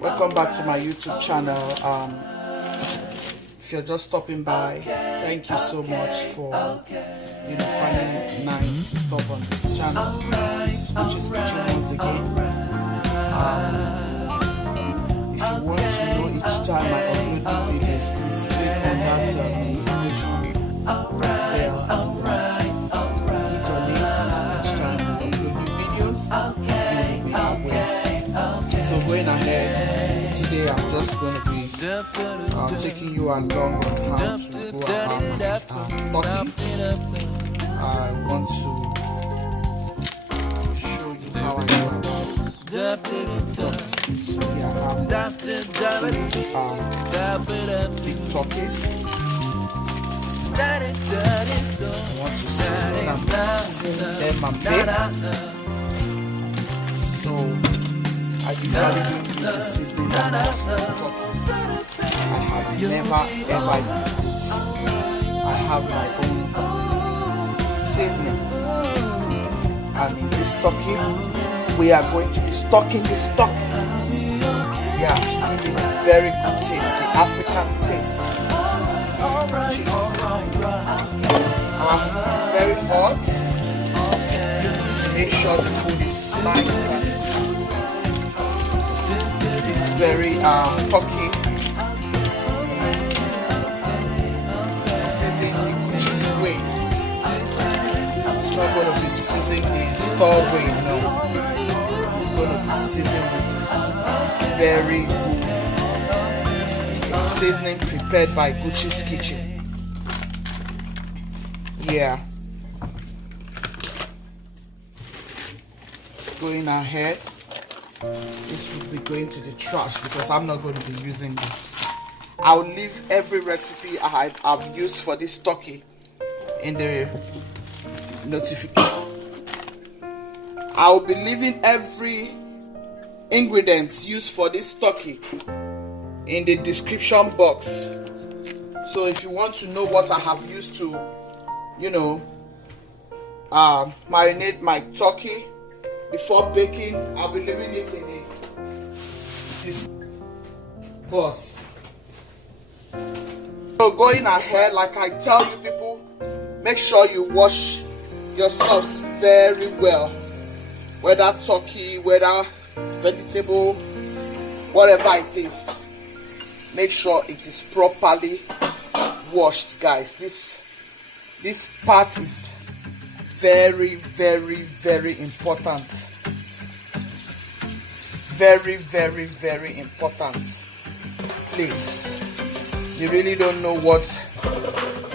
Welcome back to my YouTube channel. If you're just stopping by, thank you so much for finding it nice to stop on this channel. This is Scotch's Kitchen once again. If you want to know each time I upload new videos, please click on that notification bell and hit on it. Each time I upload new videos, you will be aware. So going ahead, today I'm just going to be taking you along on how to go about my turkey. I want to show you how I go about turkey. So here I have big turkeys. I want to season them and bake. So I usually don't use the seasoning that comes with turkeys. I have never ever used it. I have my own seasoning. And in this turkey, we are going to be stocking this turkey. Yeah, to give it very good taste, the African taste. Our food is very hot. Make sure the food is nice and it's very turkey. It's not going to be seasoned the store way, no. It's going to be seasoned with very good seasoning prepared by Gucci's Kitchen. Yeah. Going ahead, this will be going to the trash because I'm not going to be using this. I'll leave every recipe I've used for this turkey in the notification. I'll be leaving every ingredient used for this turkey in the description box. So if you want to know what I have used to, marinate my turkey before baking, I'll be leaving it in this box. So going ahead, like I tell you people, make sure you wash your stuffs very well. Whether turkey, whether vegetable, whatever it is, make sure it is properly washed, guys. This part is very, very, very important. Very, very, very important. Please, you really don't know what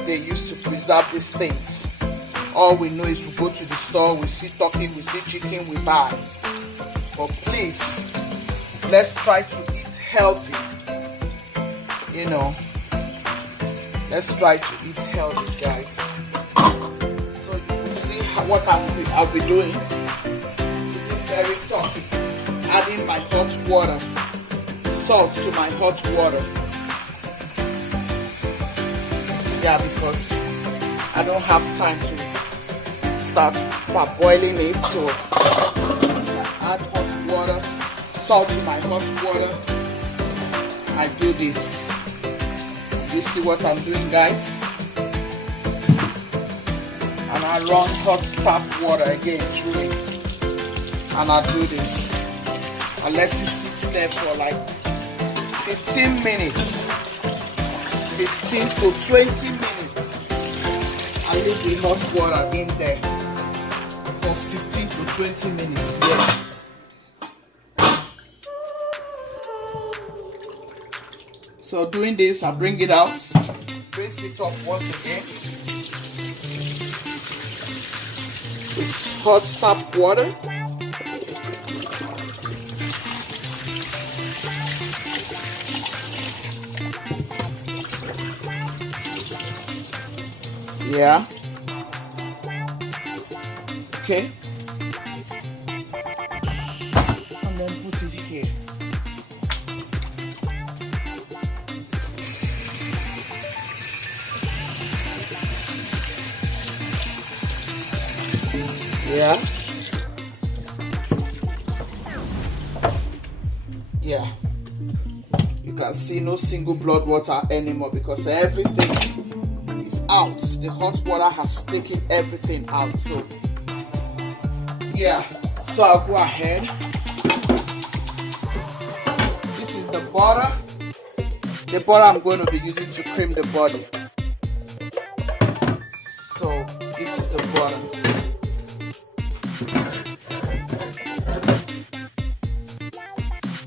they use to preserve these things. All we know is we go to the store, we see turkey, we see chicken, we buy. But please, let's try to eat healthy. Let's try to eat healthy, guys. So you see what I'll be doing. This very turkey, adding my hot water, salt to my hot water. Yeah, because I don't have time to start boiling it, so I add hot water, salt to my hot water. I do this. You see what I'm doing, guys? And I run hot tap water again through it, and I do this. I let it sit there for like 15 minutes, 15 to 20 minutes. I leave the hot water in there for 15 to 20 minutes. Yes. So doing this, I bring it out, rinse it off once again with hot tap water. Yeah. Okay. And then put it here. Yeah. You can see no single blood water anymore because everything is out. The hot water has taken everything out. So yeah, so I'll go ahead. This is the butter. The butter I'm going to be using to cream the body. So this is the butter.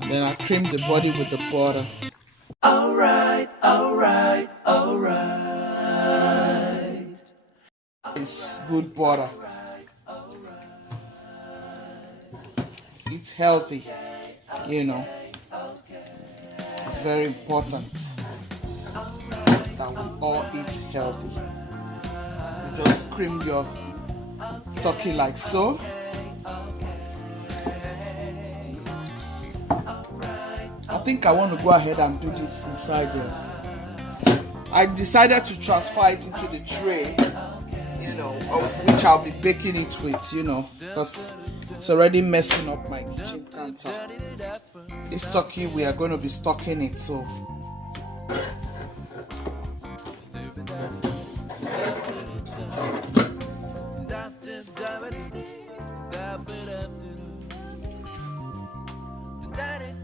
Then I cream the body with the butter. Alright, alright, alright. It's good butter. It's healthy, you know. It's very important that we all eat healthy. You just cream your turkey like so. I think I want to go ahead and do this inside there. I decided to transfer it into the tray, you know, of which I'll be baking it with, you know, because it's already messing up my kitchen counter. This turkey, we are going to be stocking it, so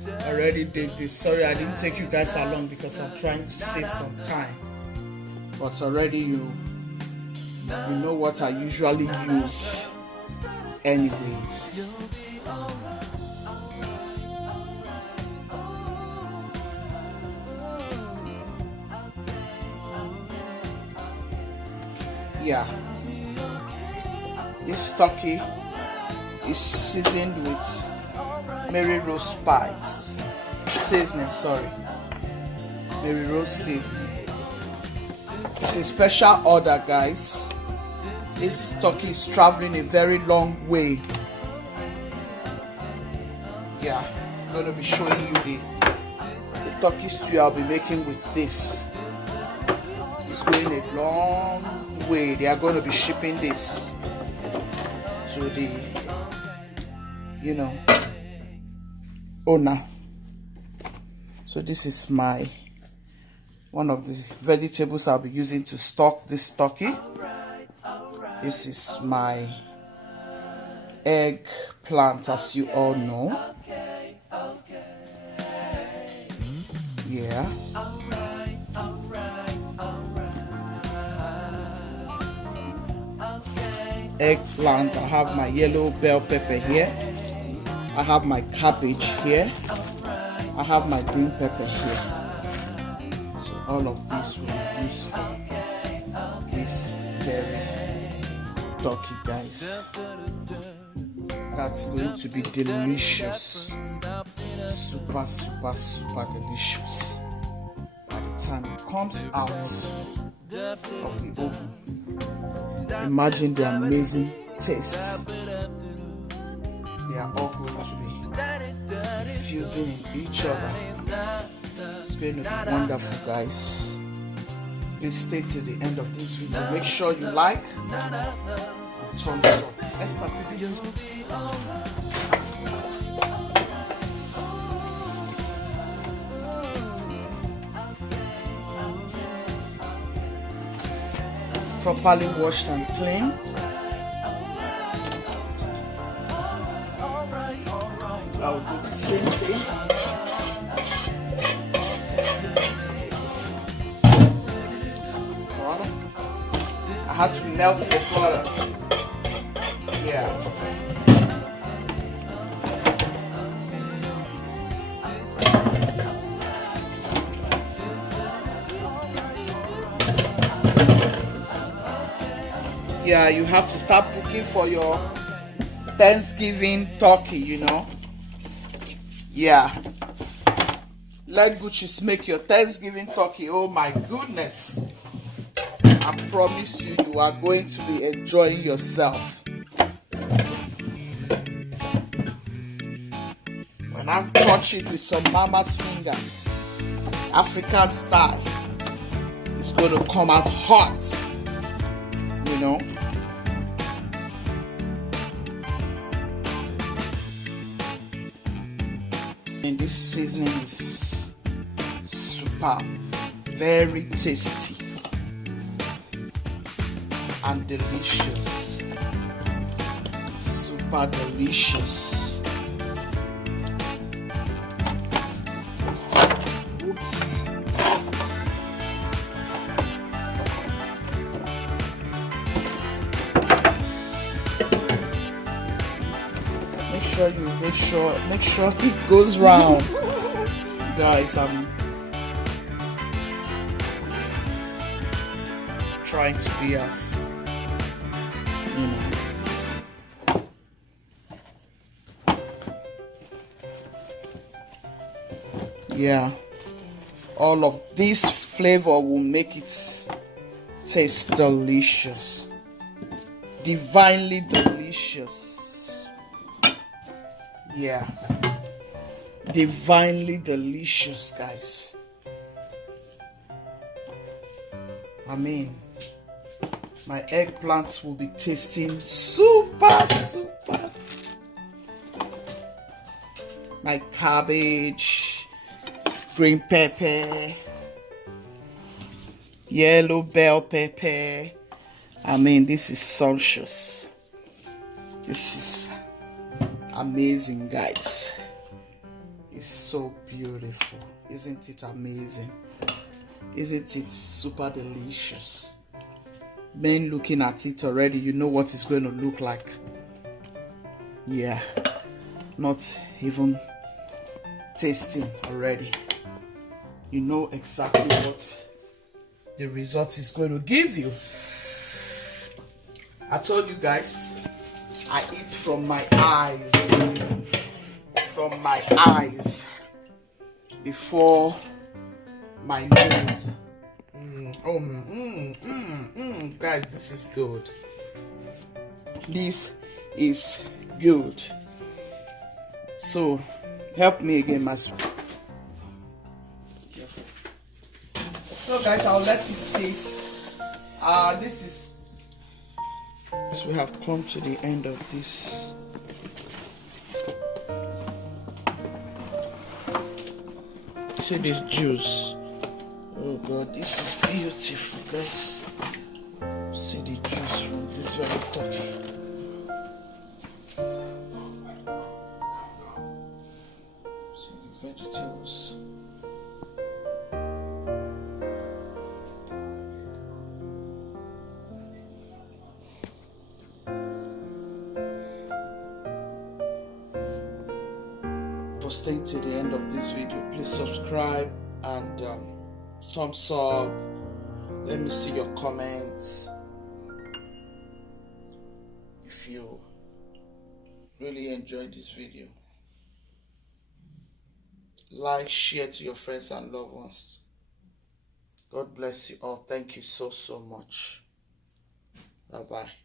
I already did this. Sorry, I didn't take you guys along because I'm trying to save some time. But already you know what I usually use anyways. Yeah, this turkey is seasoned with Mary Rose spice seasoning, Mary Rose seasoning. It's a special order, guys. This turkey is traveling a very long way. Yeah, I'm going to be showing you the turkey stew I'll be making with this. It's going a long way. They are going to be shipping this to the, you know, owner. So this is one of the vegetables I'll be using to stock this turkey. This is my eggplant, as you all know. Yeah. Eggplant. I have my yellow bell pepper here. I have my cabbage here. I have my green pepper here. So all of these will be used for this very turkey, guys. That's going to be delicious. Super, super, super delicious. By the time it comes out of the oven, imagine the amazing taste. They are all going to be fusing in each other. It's going to be wonderful, guys. Please stay till the end of this video. Make sure you like and thumbs up. Let's start with videos. Properly washed and clean. I will do the same thing. Butter. I had to melt the butter. Yeah. Yeah, you have to start cooking for your Thanksgiving turkey, you know. Yeah, let Gucci's make your Thanksgiving turkey. Oh my goodness, I promise you, you are going to be enjoying yourself. When I touch it with some mama's fingers, African style, it's going to come out hot, you know. In this seasoning is superb, very tasty and delicious, super delicious. Make sure it goes round. Guys, I'm trying to be as, you know. Yeah, all of this flavor will make it taste delicious, divinely delicious. Yeah, divinely delicious, guys. I mean, my eggplants will be tasting super. My cabbage, green pepper, yellow bell pepper. I mean, this is sumptuous. This is amazing, guys. It's so beautiful. Isn't it amazing? Isn't it super delicious? Men looking at it already, you know what it's going to look like. Yeah, not even tasting already, you know exactly what the result is going to give you. I told you guys, I eat from my eyes, before my nose. Guys, this is good. This is good. So help me again, my son. Careful. So guys, I'll let it sit. This is, as we have come to the end of this. See this juice. Oh God, this is beautiful, guys. See the juice from this very turkey. See the vegetables. For staying to the end of this video, please subscribe and thumbs up. Let me see your comments. If you really enjoyed this video, like, share to your friends and loved ones. God bless you all. Thank you so much. Bye bye.